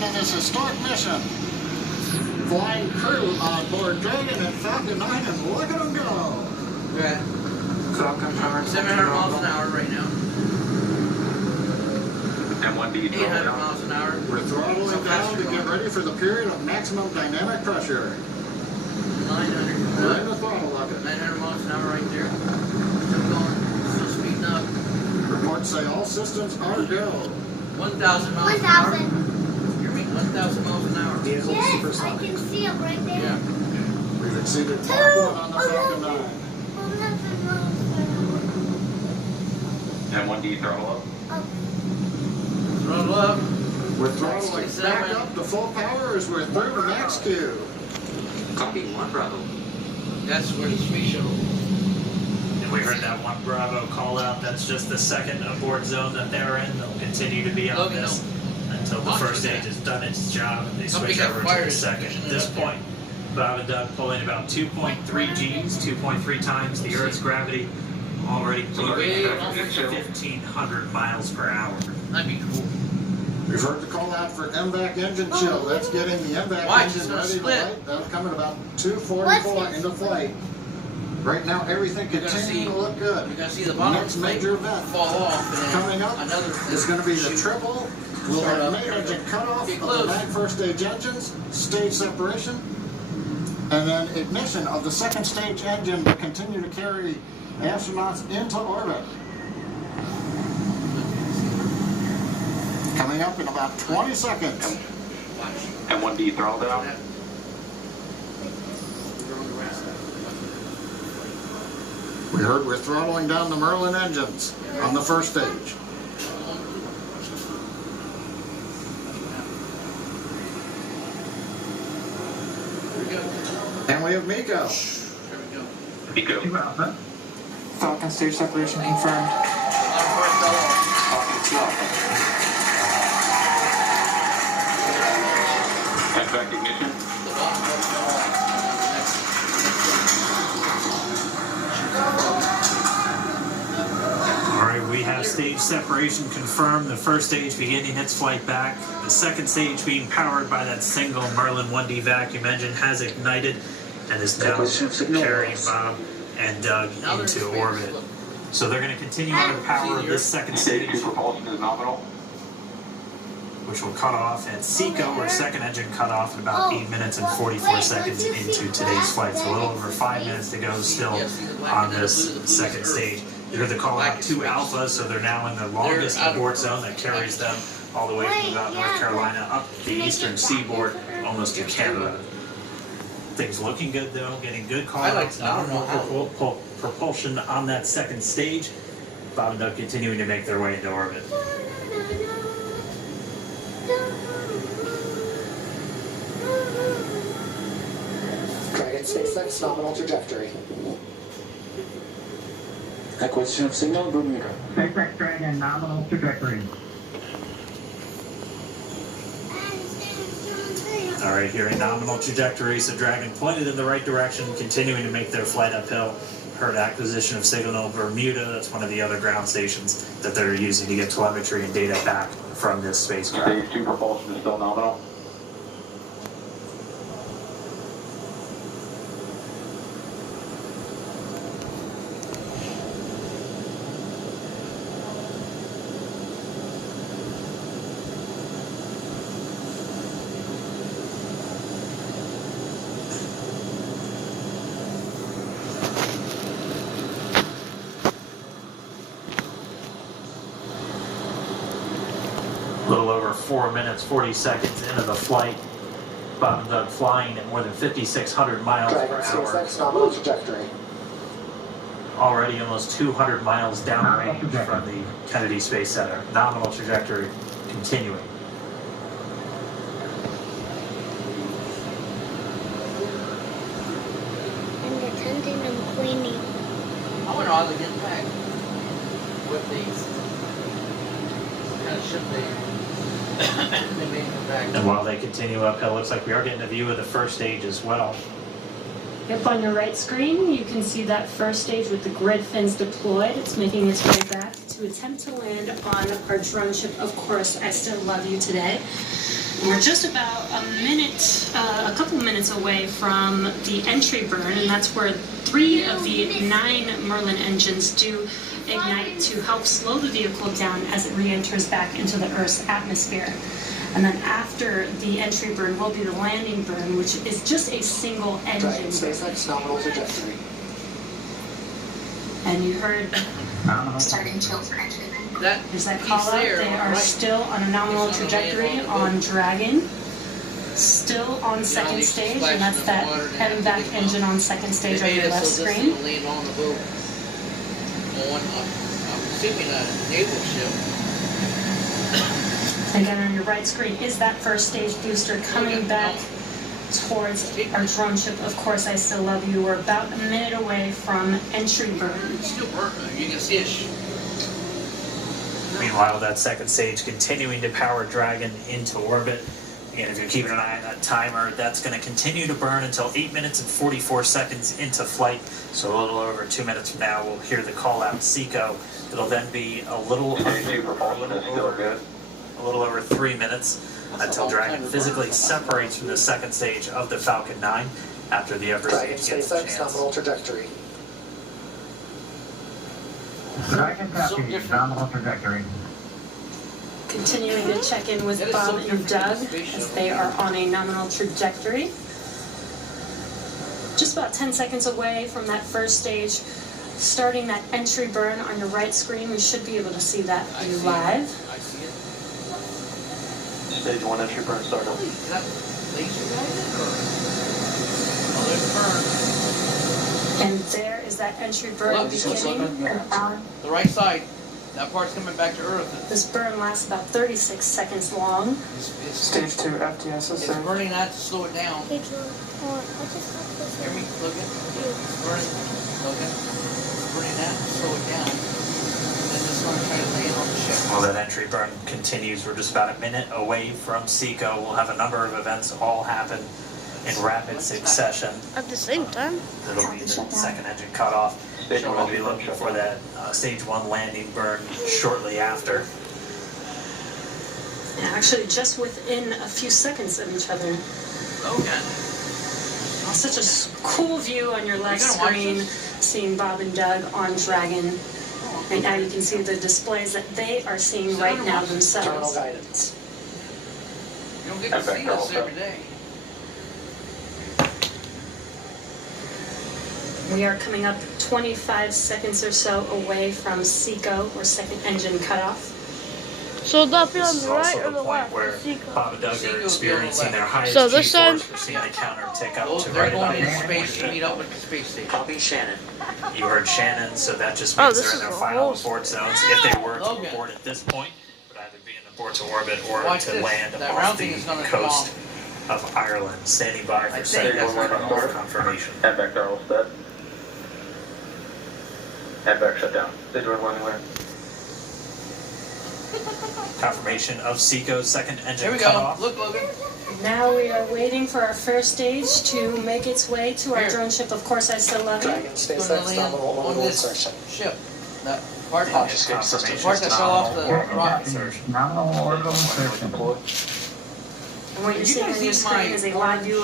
on to this historic mission. Flying crew on board Dragon and Falcon 9, and look at them go. Yeah. Falcon power. 700 miles an hour right now. M1D 800 miles an hour. We're throttling So down to faster get going. ready for the period of maximum dynamic pressure. 900. We're in the throttle locket. 900 miles an hour right there. Still going. Still speeding up. Reports say all systems are go. 1,000 miles an hour. 1,000. You mean 1,000 miles an hour? Vehicle Yes, I supersonic. can see it right there. Yeah. We've exceeded Mach 1 on the Falcon 9. 11 miles per M1D throttle up. hour. Throttle up. We're throttling back 67. up to full power as we're through to max Q. Copy 1 Bravo. That's where the space shuttle. And we heard that 1 Bravo call out. That's just the second abort zone that they're in. They'll continue to be on Logan, this until the first stage has done its job and they Somebody switch got over to fired the second. pushing At it this up there. point, Bob and Doug pulling about 2.3 Gs, 2.3 times the Earth's gravity, already Way moving off the at 1,500 miles per hour. That'd be cool. We've heard the call out for MVAC engine chill. That's getting the MVAC Watch, it's engine gonna ready to split. light. That'll come at about 2:44 What's into flight. Right now, everything You're gonna continuing see- to look good. You're going to see the bottom Next major event fall off. And then coming up another is going to be the shoot. triple. We'll Start have up main here. engine cutoff Get of the close. mag first stage engines, stage separation, and then ignition of the second stage engine to continue to carry astronauts into orbit. Coming up in about 20 seconds. M1D throttle down. We heard we're throttling down the Merlin engines on the first stage. Here we go. And we have Miko. There we go. Pico. Falcon stage separation confirmed. Bottom part fell off. Copy 2 Alpha. MVAC ignition. The bottom part fell off. All right, we have stage separation confirmed. The first stage beginning its flight back. The second stage being powered by that single Merlin 1D vacuum engine has ignited and is now carrying Bob and Doug Now they're in into space. orbit. Look. So they're going to continue on the power of this second Stage stage, 2 propulsion is nominal. which will cut off at Seco, where second engine cut off in about 8 minutes and 44 seconds into today's flight. So a little over 5 minutes to go still on this second stage. You heard the call out to Alpha, so they're now in the longest abort zone that carries them all the way from about North Carolina up the eastern seaboard, almost to Canada. Things looking good though, getting good call outs, I don't know how. propulsion on that second stage. Bob and Doug continuing to make their way into orbit. Dragon SpaceX nominal trajectory. Acquisition of signal Bermuda. SpaceX Dragon nominal trajectory. All right, here in nominal trajectory, so Dragon pointed in the right direction, continuing to make their flight uphill. Heard acquisition of signal Bermuda. That's one of the other ground stations that they're using to get telemetry and data back from this spacecraft. Stage 2 propulsion is still nominal. A little over 4 minutes, 40 seconds into the flight. Bob and Doug flying at more than 5,600 miles Dragon per hour. SpaceX nominal trajectory. Already almost 200 miles downrange from the Kennedy Space Center. Nominal trajectory continuing. And attending and cleaning. I wonder how they get back with these. What kind of ship they made it back. And while they continue uphill, looks like we are getting a view of the first stage as well. Yep, on your right screen, you can see that first stage with the grid fins deployed. It's making its way back to attempt to land on our drone ship, Of Course, I Still Love You Today. We're just about a couple minutes away from the entry burn, and that's where 3 of the 9 Merlin engines do ignite to help slow the vehicle down as it re-enters back into the Earth's atmosphere. And then after the entry burn will be the landing burn, which is just a single Dragon engine. SpaceX nominal trajectory. And you heard Starting chill for entry. That, there's that he's call out. there, They are right? still on a nominal He's on the trajectory land on the on Dragon. Still on second he's stage, splashing and that's in the that water and heavy back everything. engine on second stage They on made your it left so this screen. thing will land on the boat. I'm assuming a naval ship. Again, on your right screen is that first stage booster coming back towards our drone ship. Of course, I still love you. We're about a minute away from entry burn. It's still working. You can see it. Meanwhile, that second stage continuing to power Dragon into orbit. Again, if you're keeping an eye on that timer, that's going to continue to burn until 8 minutes and 44 seconds into flight. So a little over 2 minutes from now, we'll hear the call out SECO. It'll then be a little propulsion is still good. over 3 minutes until Dragon physically separates from the second stage of the Falcon 9 after the upper Dragon stage gets a SpaceX chance. nominal trajectory. Dragon copy, different. nominal trajectory. Continuing to check in with That is Bob so and different Doug than the space as shuttle. they are on a nominal trajectory. Just about 10 seconds away from that first stage. Starting that entry burn on your right screen, we should be able to see that I see it. live. I see it. Stage 1 entry burn started. Is that laser guided or? Oh, there's the burn. And there is that entry burn Look, beginning. The right side. That part's coming back to Earth. This burn lasts about 36 seconds long. It's Stage 2 FTS It's burning that to slow it down. Hey, Drew. I just got this. Hear me? Look at it's burning. Look at it's burning that to slow it down. And then this one try to lay it on the ship. Well, that entry burn continues. We're just about a minute away from SECO. We'll have a number of events all happen in rapid succession. At the same time. It'll be the second engine cutoff. Stage And 1 we'll be looking for that stage 1 landing burn shortly after. Yeah, actually, just within a few seconds of each other. Okay. Such a cool view on your left You gonna watch screen, this? seeing Bob and Doug on Dragon. Right now you can see the displays that they are seeing right now Terminal themselves. guidance. You don't get to see us every day. We are coming up 25 seconds or so away from SECO, or second engine cutoff. So that'll be This on is the right also or the the point left? where Seco. Bob and Doug are Seco's on the experiencing left. their highest So this G-force. side? We're seeing the counter tick up Those, to they're right about going into space to meet up with the space station. Copy Shannon. You heard Shannon, so that just Oh, means this they're in is their the final whole abort zones. If they were to Logan. abort at this point, would either be in abort to orbit or Watch to this. land That off round the thing is gonna come coast of Ireland. Standing by I for think second that's engine where cutoff it's confirmation. Head back to Arlstead. Head back shut down. Stage 1 landing way. Confirmation of SECO's second Here engine we go. cutoff. Look, Logan. Now we are waiting for our first stage to make its way to our Here. drone ship. Of course, I still love you. Dragon It's going to SpaceX land nominal on orbital this insertion. ship. That part. Launch The escape system. part that fell off the Nominal rock. insertion. Nominal orbital insertion. Deployed. And what you're You seeing guys on your see screen my is a live view